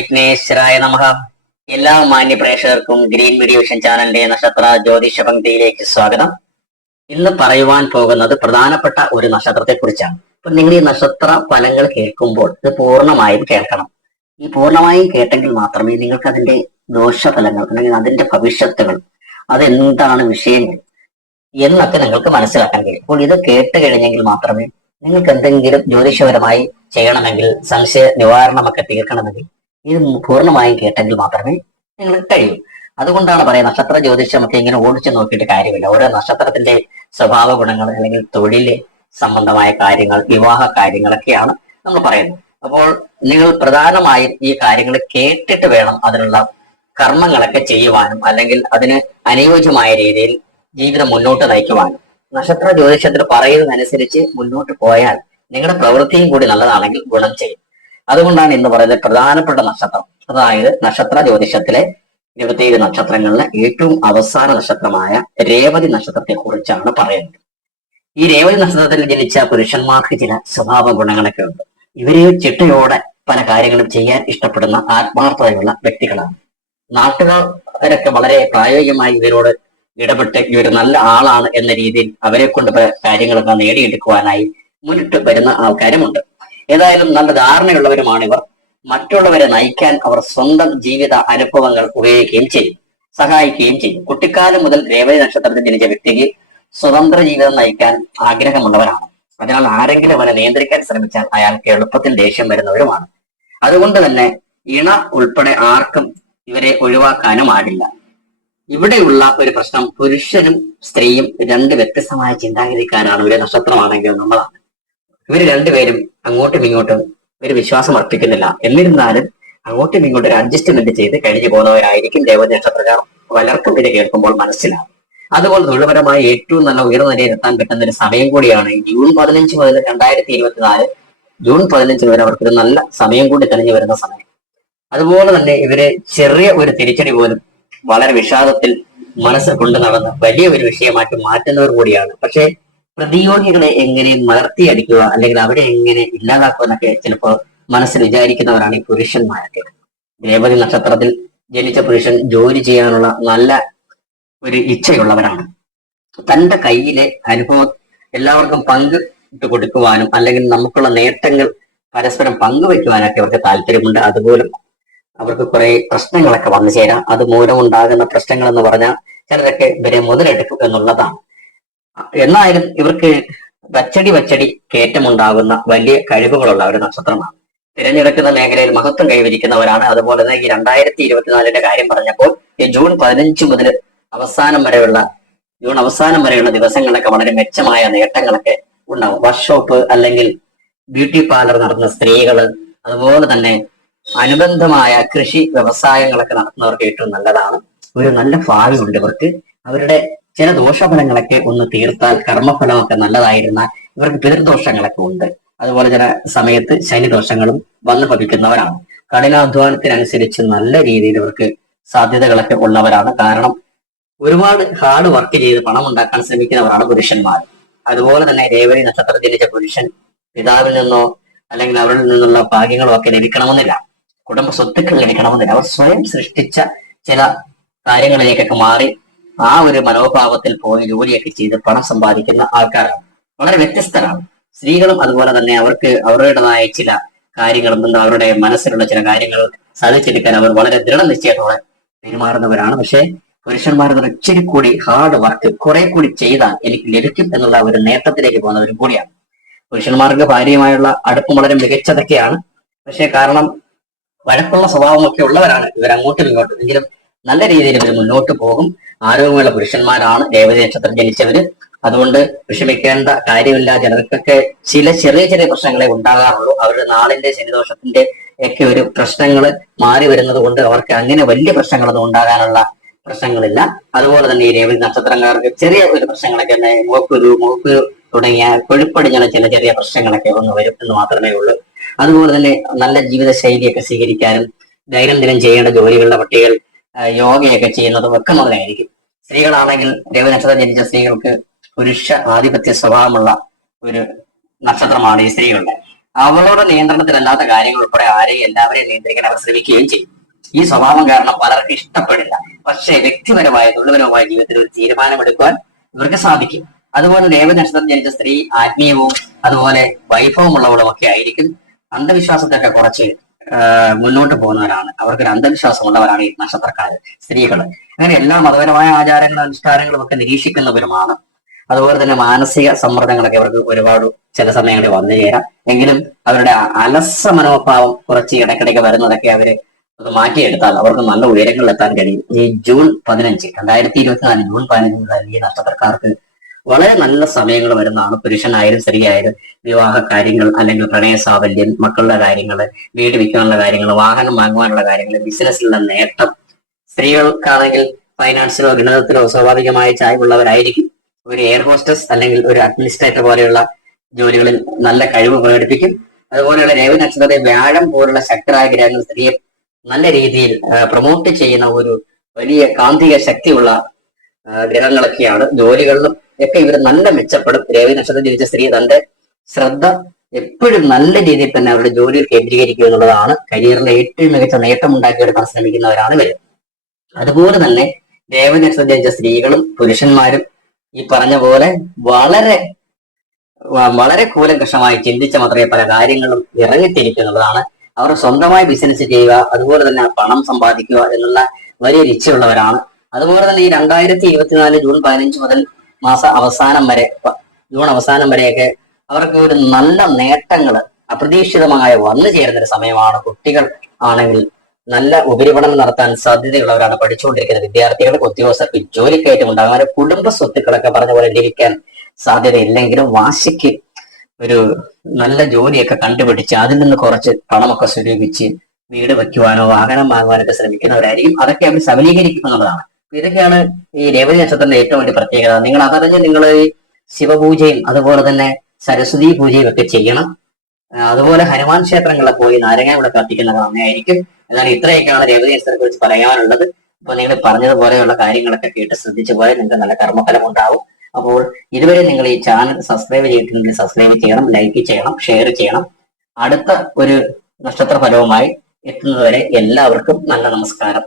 വിഘ്നേശ്വരായ നമഃ. എല്ലാ മാന്യ പ്രേക്ഷകർക്കും ഗ്രീൻ മീഡിയ ചാനലിന്റെ നക്ഷത്ര ജ്യോതിഷ പങ്ക്തിയിലേക്ക് സ്വാഗതം. ഇന്ന് പറയുവാൻ പോകുന്നത് പ്രധാനപ്പെട്ട ഒരു നക്ഷത്രത്തെ കുറിച്ചാണ് അപ്പൊ നിങ്ങൾ ഈ നക്ഷത്ര ഫലങ്ങൾ കേൾക്കുമ്പോൾ ഇത് പൂർണമായും കേൾക്കണം. ഈ പൂർണമായും കേട്ടെങ്കിൽ മാത്രമേ നിങ്ങൾക്ക് അതിന്റെ ദോഷഫലങ്ങൾ അല്ലെങ്കിൽ അതിന്റെ ഭവിഷ്യത്തുകൾ അതെന്താണ് വിഷയങ്ങൾ എന്നൊക്കെ നിങ്ങൾക്ക് മനസ്സിലാക്കാൻ കഴിയും. അപ്പോൾ ഇത് കേട്ട് കഴിഞ്ഞെങ്കിൽ മാത്രമേ നിങ്ങൾക്ക് എന്തെങ്കിലും ജ്യോതിഷപരമായി ചെയ്യണമെങ്കിൽ സംശയ നിവാരണമൊക്കെ തീർക്കണമെങ്കിൽ ഇത് പൂർണമായും കേട്ടെങ്കിൽ മാത്രമേ നിങ്ങൾ കഴിയൂ. അതുകൊണ്ടാണ് പറയുന്നത് നക്ഷത്ര ജ്യോതിഷമൊക്കെ ഇങ്ങനെ ഓടിച്ചു നോക്കിയിട്ട് കാര്യമില്ല. ഓരോ നക്ഷത്രത്തിന്റെ സ്വഭാവ ഗുണങ്ങൾ അല്ലെങ്കിൽ തൊഴിൽ സംബന്ധമായ കാര്യങ്ങൾ വിവാഹ കാര്യങ്ങളൊക്കെയാണ് നമ്മൾ പറയുന്നത്. അപ്പോൾ നിങ്ങൾ പ്രധാനമായും ഈ കാര്യങ്ങൾ കേട്ടിട്ട് വേണം അതിനുള്ള കർമ്മങ്ങളൊക്കെ ചെയ്യുവാനും അല്ലെങ്കിൽ അതിന് അനുയോജ്യമായ രീതിയിൽ ജീവിതം മുന്നോട്ട് നയിക്കുവാനും. നക്ഷത്ര ജ്യോതിഷത്തിൽ പറയുന്നതനുസരിച്ച് മുന്നോട്ട് പോയാൽ നിങ്ങളുടെ പ്രവൃത്തിയും കൂടി നല്ലതാണെങ്കിൽ ഗുണം ചെയ്യും. അതുകൊണ്ടാണ് ഇന്ന് പറയുന്നത് പ്രധാനപ്പെട്ട നക്ഷത്രം. അതായത് നക്ഷത്ര ജ്യോതിഷത്തിലെ ഇരുപത്തിയേഴ് നക്ഷത്രങ്ങളിലെ ഏറ്റവും അവസാന നക്ഷത്രമായ രേവതി നക്ഷത്രത്തെ കുറിച്ചാണ് പറയുന്നത്. ഈ രേവതി നക്ഷത്രത്തിൽ ജനിച്ച പുരുഷന്മാർക്ക് ചില സ്വഭാവ ഗുണങ്ങളൊക്കെ ഉണ്ട്. ഇവരെ ചിട്ടയോടെ പല കാര്യങ്ങളും ചെയ്യാൻ ഇഷ്ടപ്പെടുന്ന ആത്മാർത്ഥതയുള്ള വ്യക്തികളാണ്. നാട്ടുകാരൊക്കെ വളരെ പ്രായോഗികമായി ഇവരോട് ഇടപെട്ട് ഇവർ നല്ല ആളാണ് എന്ന രീതിയിൽ അവരെ കൊണ്ട് പല കാര്യങ്ങളൊക്കെ നേടിയെടുക്കുവാനായി മുന്നിട്ട് വരുന്ന ആൾക്കാരുമുണ്ട്. ഏതായാലും നല്ല ധാരണയുള്ളവരുമാണ് ഇവർ. മറ്റുള്ളവരെ നയിക്കാൻ അവർ സ്വന്തം ജീവിത അനുഭവങ്ങൾ ഉപയോഗിക്കുകയും ചെയ്യും സഹായിക്കുകയും ചെയ്യും. കുട്ടിക്കാലം മുതൽ രേവതി നക്ഷത്രത്തിൽ ജനിച്ച വ്യക്തിക്ക് സ്വതന്ത്ര ജീവിതം നയിക്കാൻ ആഗ്രഹമുള്ളവരാണ്. അതിനാൽ ആരെങ്കിലും അവനെ നിയന്ത്രിക്കാൻ ശ്രമിച്ചാൽ അയാൾക്ക് എളുപ്പത്തിൽ ദേഷ്യം വരുന്നവരുമാണ്. അതുകൊണ്ട് തന്നെ ഇണ ഉൾപ്പെടെ ആർക്കും ഇവരെ ഒഴിവാക്കാനും ആടില്ല ഇവിടെയുള്ള ഒരു പ്രശ്നം പുരുഷനും സ്ത്രീയും രണ്ട് വ്യത്യസ്തമായ ചിന്താഗതിക്കാരാണ്. ഒരു നക്ഷത്രമാണെങ്കിൽ നമ്മളാണ്. ഇവർ രണ്ടുപേരും അങ്ങോട്ടും ഇങ്ങോട്ടും ഒരു വിശ്വാസം അർപ്പിക്കുന്നില്ല. എന്നിരുന്നാലും അങ്ങോട്ടും ഇങ്ങോട്ടും ഒരു അഡ്ജസ്റ്റ്മെന്റ് ചെയ്ത് കഴിഞ്ഞു പോകുന്നവരായിരിക്കും ദേവത നക്ഷത്രക്കാർ പലർക്കും ഇത് കേൾക്കുമ്പോൾ മനസ്സിലാകും. അതുപോലെ തൊഴിൽപരമായി ഏറ്റവും നല്ല ഉയർന്ന നിലയിൽ എത്താൻ പറ്റുന്ന ഒരു സമയം കൂടിയാണ് ജൂൺ പതിനഞ്ച് മുതൽ രണ്ടായിരത്തി ഇരുപത്തിനാല് ജൂൺ പതിനഞ്ച് വരെ അവർക്ക് ഒരു നല്ല സമയം കൂടി തെളിഞ്ഞു വരുന്ന സമയം. അതുപോലെ തന്നെ ഇവർ ചെറിയ ഒരു തിരിച്ചടി പോലും വളരെ വിഷാദത്തിൽ മനസ്സ് കൊണ്ടു നടന്ന് വലിയ ഒരു വിഷയമായിട്ട് മാറ്റുന്നവർ കൂടിയാണ്. പക്ഷേ പ്രതിയോഗികളെ എങ്ങനെ മലർത്തിയടിക്കുക അല്ലെങ്കിൽ അവരെ എങ്ങനെ ഇല്ലാതാക്കുക എന്നൊക്കെ ചിലപ്പോൾ മനസ്സിൽ വിചാരിക്കുന്നവരാണ് ഈ പുരുഷന്മാരൊക്കെ. രേവതി നക്ഷത്രത്തിൽ ജനിച്ച പുരുഷൻ ജോലി ചെയ്യാനുള്ള നല്ല ഒരു ഇച്ഛയുള്ളവരാണ്. തന്റെ കയ്യിലെ അനുഭവം എല്ലാവർക്കും പങ്ക് ഇട്ട് കൊടുക്കുവാനും അല്ലെങ്കിൽ നമുക്കുള്ള നേട്ടങ്ങൾ പരസ്പരം പങ്കുവെക്കുവാനൊക്കെ അവർക്ക് താല്പര്യമുണ്ട്. അതുപോലും അവർക്ക് കുറെ പ്രശ്നങ്ങളൊക്കെ വന്നു ചേരാം. അത് മൂലമുണ്ടാകുന്ന പ്രശ്നങ്ങൾ എന്ന് പറഞ്ഞാൽ ചിലരൊക്കെ ഇവരെ മുതലെടുക്കും എന്നുള്ളതാണ്. എന്നാലും ഇവർക്ക് വച്ചടി വച്ചടി കയറ്റമുണ്ടാകുന്ന വലിയ കഴിവുകളുള്ള ഒരു നക്ഷത്രമാണ്. തിരഞ്ഞെടുക്കുന്ന മേഖലയിൽ മഹത്വം കൈവരിക്കുന്നവരാണ്. അതുപോലെ തന്നെ ഈ രണ്ടായിരത്തി ഇരുപത്തിനാലിന്റെ കാര്യം പറഞ്ഞപ്പോൾ ഈ ജൂൺ പതിനഞ്ച് മുതൽ അവസാനം വരെയുള്ള ജൂൺ അവസാനം വരെയുള്ള ദിവസങ്ങളൊക്കെ വളരെ മെച്ചമായ നേട്ടങ്ങളൊക്കെ ഉണ്ടാവും. വർക്ക്ഷോപ്പ് അല്ലെങ്കിൽ ബ്യൂട്ടി പാർലർ നടത്തുന്ന സ്ത്രീകൾ അതുപോലെ തന്നെ അനുബന്ധമായ കൃഷി വ്യവസായങ്ങളൊക്കെ നടത്തുന്നവർക്ക് ഏറ്റവും നല്ലതാണ്. ഒരു നല്ല ഭാവി ഉണ്ട് ഇവർക്ക്. അവരുടെ ചില ദോഷഫലങ്ങളൊക്കെ ഒന്ന് തീർത്താൽ കർമ്മഫലമൊക്കെ നല്ലതായിരുന്ന ഇവർക്ക് പിതൃദോഷങ്ങളൊക്കെ ഉണ്ട്. അതുപോലെ ചില സമയത്ത് ശനിദോഷങ്ങളും വന്നു പതിക്കുന്നവരാണ് കഠിനാധ്വാനത്തിനനുസരിച്ച് നല്ല രീതിയിൽ ഇവർക്ക് സാധ്യതകളൊക്കെ ഉള്ളവരാണ്. കാരണം ഒരുപാട് ഹാർഡ് വർക്ക് ചെയ്ത് പണം ഉണ്ടാക്കാൻ ശ്രമിക്കുന്നവരാണ് പുരുഷന്മാർ. അതുപോലെ തന്നെ രേവതി നക്ഷത്രത്തിൽ ജനിച്ച പുരുഷൻ പിതാവിൽ നിന്നോ അല്ലെങ്കിൽ അവരിൽ നിന്നുള്ള ഭാഗ്യങ്ങളോ ഒക്കെ ലഭിക്കണമെന്നില്ല. കുടുംബ സ്വത്തുക്കൾ ലഭിക്കണമെന്നില്ല. അവർ സ്വയം സൃഷ്ടിച്ച ചില കാര്യങ്ങളിലേക്കൊക്കെ മാറി ആ ഒരു മനോഭാവത്തിൽ പോയി ജോലിയൊക്കെ ചെയ്ത് പണം സമ്പാദിക്കുന്ന ആൾക്കാരാണ്. വളരെ വ്യത്യസ്തരാണ്. സ്ത്രീകളും അതുപോലെ തന്നെ അവർക്ക് അവരുടേതായ ചില കാര്യങ്ങളും അവരുടെ മനസ്സിലുള്ള ചില കാര്യങ്ങൾ സാധിച്ചെടുക്കാൻ അവർ വളരെ ദൃഢനിശ്ചയത്തോടെ പെരുമാറുന്നവരാണ്. പക്ഷേ പുരുഷന്മാർ ഇച്ചിരി കൂടി ഹാർഡ് വർക്ക് കുറെ കൂടി ചെയ്താൽ എനിക്ക് ലഭിക്കും എന്നുള്ള ഒരു നേട്ടത്തിലേക്ക് പോകുന്നവരും കൂടിയാണ്. പുരുഷന്മാർക്ക് ഭാര്യയുമായുള്ള അടുപ്പം വളരെ മികച്ചതൊക്കെയാണ്. പക്ഷേ കാരണം വഴക്കുള്ള സ്വഭാവമൊക്കെ ഉള്ളവരാണ്. ഇവർ അങ്ങോട്ടും ഇങ്ങോട്ടും. എങ്കിലും നല്ല രീതിയിൽ ഇവർ മുന്നോട്ട് പോകും. ആരോഗ്യമുള്ള പുരുഷന്മാരാണ്. രേവതി നക്ഷത്രം ജനിച്ചവര്. അതുകൊണ്ട് വിഷമിക്കേണ്ട കാര്യമില്ല. ജനങ്ങൾക്കൊക്കെ ചില ചെറിയ ചെറിയ പ്രശ്നങ്ങളെ ഉണ്ടാകാറുള്ളൂ. അവരുടെ നാളിന്റെ ശനിദോഷത്തിന്റെ ഒക്കെ ഒരു പ്രശ്നങ്ങൾ മാറി വരുന്നത് കൊണ്ട് അവർക്ക് അങ്ങനെ വലിയ പ്രശ്നങ്ങളൊന്നും ഉണ്ടാകാനുള്ള പ്രശ്നങ്ങളില്ല. അതുപോലെ തന്നെ ഈ രേവതി നക്ഷത്രക്കാർക്ക് ചെറിയ ഒരു പ്രശ്നങ്ങളൊക്കെ മൂക്കുരു മൂക്ക് തുടങ്ങിയ കൊഴുപ്പടിഞ്ഞുള്ള ചില ചെറിയ പ്രശ്നങ്ങളൊക്കെ ഒന്ന് വരും എന്ന് മാത്രമേ ഉള്ളൂ. അതുപോലെ തന്നെ നല്ല ജീവിത ശൈലിയൊക്കെ സ്വീകരിക്കാനും ദൈനംദിനം ചെയ്യേണ്ട ജോലികളുടെ പട്ടികൾ യോഗയൊക്കെ ചെയ്യുന്നതും ഒക്കെ മുതലായിരിക്കും സ്ത്രീകളാണെങ്കിൽ രവി ജനിച്ച സ്ത്രീകൾക്ക് പുരുഷ ആധിപത്യ സ്വഭാവമുള്ള ഒരു നക്ഷത്രമാണ് ഈ സ്ത്രീകളുടെ. അവളുടെ നിയന്ത്രണത്തിലല്ലാത്ത കാര്യങ്ങൾ ഉൾപ്പെടെ ആരെയും എല്ലാവരെയും നിയന്ത്രിക്കാൻ അവർ ശ്രമിക്കുകയും ചെയ്യും. ഈ സ്വഭാവം കാരണം പലർക്കും ഇഷ്ടപ്പെടില്ല. പക്ഷേ വ്യക്തിപരമായ തൊഴിൽപരമായ ജീവിതത്തിൽ ഒരു തീരുമാനമെടുക്കുവാൻ ഇവർക്ക് സാധിക്കും. അതുപോലെ ദേവനക്ഷത്രം ജനിച്ച സ്ത്രീ ആത്മീയവും അതുപോലെ വൈഭവമുള്ളവളും ഒക്കെ ആയിരിക്കും. അന്ധവിശ്വാസത്തൊക്കെ കുറച്ച് മുന്നോട്ട് പോകുന്നവരാണ്. അവർക്കൊരു അന്ധവിശ്വാസമുള്ളവരാണ് ഈ നക്ഷത്രക്കാര് സ്ത്രീകൾ അങ്ങനെ എല്ലാ മതപരമായ ആചാരങ്ങളും അനുഷ്ഠാനങ്ങളും ഒക്കെ നിരീക്ഷിക്കുന്നവരുമാണ്. അതുപോലെ തന്നെ മാനസിക സമ്മർദ്ദങ്ങളൊക്കെ അവർക്ക് ഒരുപാട് ചില സമയങ്ങളിൽ വന്നു ചേരാം. എങ്കിലും അവരുടെ അലസ മനോഭാവം കുറച്ച് ഇടയ്ക്കിടയ്ക്ക് വരുന്നതൊക്കെ അവർ അത് മാറ്റിയെടുത്താൽ അവർക്ക് നല്ല ഉയരങ്ങളിൽ എത്താൻ കഴിയും. ഈ ജൂൺ പതിനഞ്ച് രണ്ടായിരത്തി ഇരുപത്തിനാല് ജൂൺ പതിനഞ്ച് മുതൽ ഈ നക്ഷത്രക്കാർക്ക് വളരെ നല്ല സമയങ്ങൾ വരുന്നതാണ്. പുരുഷനായാലും സ്ത്രീയായാലും വിവാഹ കാര്യങ്ങൾ അല്ലെങ്കിൽ പ്രണയ സാഫല്യം മക്കളുടെ കാര്യങ്ങൾ വീട് വിൽക്കാനുള്ള കാര്യങ്ങൾ വാഹനം വാങ്ങുവാനുള്ള കാര്യങ്ങൾ ബിസിനസ്സിലുള്ള നേട്ടം. സ്ത്രീകൾക്കാണെങ്കിൽ ഫൈനാൻസിലോ ഗണിതത്തിലോ സ്വാഭാവികമായ ചായ്വുള്ളവരായിരിക്കും. ഒരു എയർ ഹോസ്റ്റസ് അല്ലെങ്കിൽ ഒരു അഡ്മിനിസ്ട്രേറ്റർ പോലെയുള്ള ജോലികളിൽ നല്ല കഴിവ് പ്രകടിപ്പിക്കും. അതുപോലെയുള്ള രവി നക്ഷത്രത്തെ വ്യാഴം പോലുള്ള ശക്തരായ ഗ്രഹങ്ങൾ സ്ത്രീയെ നല്ല രീതിയിൽ പ്രൊമോട്ട് ചെയ്യുന്ന ഒരു വലിയ കാന്തിക ശക്തിയുള്ള ഗ്രഹങ്ങളൊക്കെയാണ് ജോലികളിലും ഒക്കെ ഇവർ നല്ല മെച്ചപ്പെടും. രേവതി നക്ഷത്രം ജനിച്ച സ്ത്രീ തന്റെ ശ്രദ്ധ എപ്പോഴും നല്ല രീതിയിൽ തന്നെ അവരുടെ ജോലിയിൽ കേന്ദ്രീകരിക്കുക എന്നുള്ളതാണ് കരിയറിലെ ഏറ്റവും മികച്ച നേട്ടം ഉണ്ടാക്കിയെടുക്കാൻ ശ്രമിക്കുന്നവരാണ് ഇവർ അതുപോലെ തന്നെ ദേവനക്ഷത്രം ജനിച്ച സ്ത്രീകളും പുരുഷന്മാരും ഈ പറഞ്ഞ പോലെ വളരെ വളരെ കൂലങ്കഷമായി ചിന്തിച്ച മാത്രമേ പല കാര്യങ്ങളും ഇറങ്ങിത്തിരിക്കുന്നുള്ളതാണ് അവർ സ്വന്തമായി ബിസിനസ് ചെയ്യുക അതുപോലെ തന്നെ പണം സമ്പാദിക്കുക എന്നുള്ള വലിയ ഇച്ഛയുള്ളവരാണ് അതുപോലെ തന്നെ ഈ രണ്ടായിരത്തി ഇരുപത്തിനാല് ജൂൺ പതിനഞ്ച് മുതൽ മാസ അവസാനം വരെ ജൂൺ അവസാനം വരെയൊക്കെ അവർക്ക് ഒരു നല്ല നേട്ടങ്ങൾ അപ്രതീക്ഷിതമായ വന്നു ചേരുന്ന ഒരു സമയമാണ്. കുട്ടികൾ ആണെങ്കിൽ നല്ല ഉപരിപഠനം നടത്താൻ സാധ്യതയുള്ളവരാണ് പഠിച്ചുകൊണ്ടിരിക്കുന്ന വിദ്യാർത്ഥികൾക്ക് ഉദ്യോഗസ്ഥർക്ക് ജോലിക്കയറ്റം ഉണ്ടാകും അവരുടെ കുടുംബ സ്വത്തുക്കളൊക്കെ പറഞ്ഞ പോലെ ലഭിക്കാൻ സാധ്യതയില്ലെങ്കിലും വാശിക്ക് ഒരു നല്ല ജോലിയൊക്കെ കണ്ടുപിടിച്ച് അതിൽ നിന്ന് കുറച്ച് പണമൊക്കെ സ്വരൂപിച്ച് വീട് വയ്ക്കുവാനോ വാഹനം വാങ്ങുവാനൊക്കെ ശ്രമിക്കുന്നവരായിരിക്കും. അതൊക്കെ അവർ സബലീകരിക്കും എന്നുള്ളതാണ്. ഇതൊക്കെയാണ് ഈ രേവതി നക്ഷത്രത്തിന്റെ ഏറ്റവും വലിയ പ്രത്യേകത. നിങ്ങൾ അതറിഞ്ഞ് നിങ്ങൾ ശിവപൂജയും അതുപോലെ തന്നെ സരസ്വതി പൂജയും ഒക്കെ ചെയ്യണം. അതുപോലെ ഹനുമാൻ ക്ഷേത്രങ്ങളിൽ പോയി നാരങ്ങ ഇവിടെ കത്തിക്കുന്നത് നന്നായിരിക്കും എന്നാലും ഇത്രയൊക്കെയാണ് രേവതി നക്ഷത്രത്തെ കുറിച്ച് പറയാനുള്ളത്. അപ്പൊ നിങ്ങൾ പറഞ്ഞതുപോലെയുള്ള കാര്യങ്ങളൊക്കെ കേട്ട് ശ്രദ്ധിച്ചു പോയാൽ നിങ്ങൾക്ക് നല്ല കർമ്മഫലം ഉണ്ടാവും. അപ്പോൾ ഇതുവരെ നിങ്ങൾ ഈ ചാനൽ സബ്സ്ക്രൈബ് ചെയ്തിട്ടുണ്ടെങ്കിൽ സബ്സ്ക്രൈബ് ചെയ്യണം ലൈക്ക് ചെയ്യണം ഷെയർ ചെയ്യണം. അടുത്ത ഒരു നക്ഷത്ര ഫലവുമായി എത്തുന്നതുവരെ എല്ലാവർക്കും നല്ല നമസ്കാരം.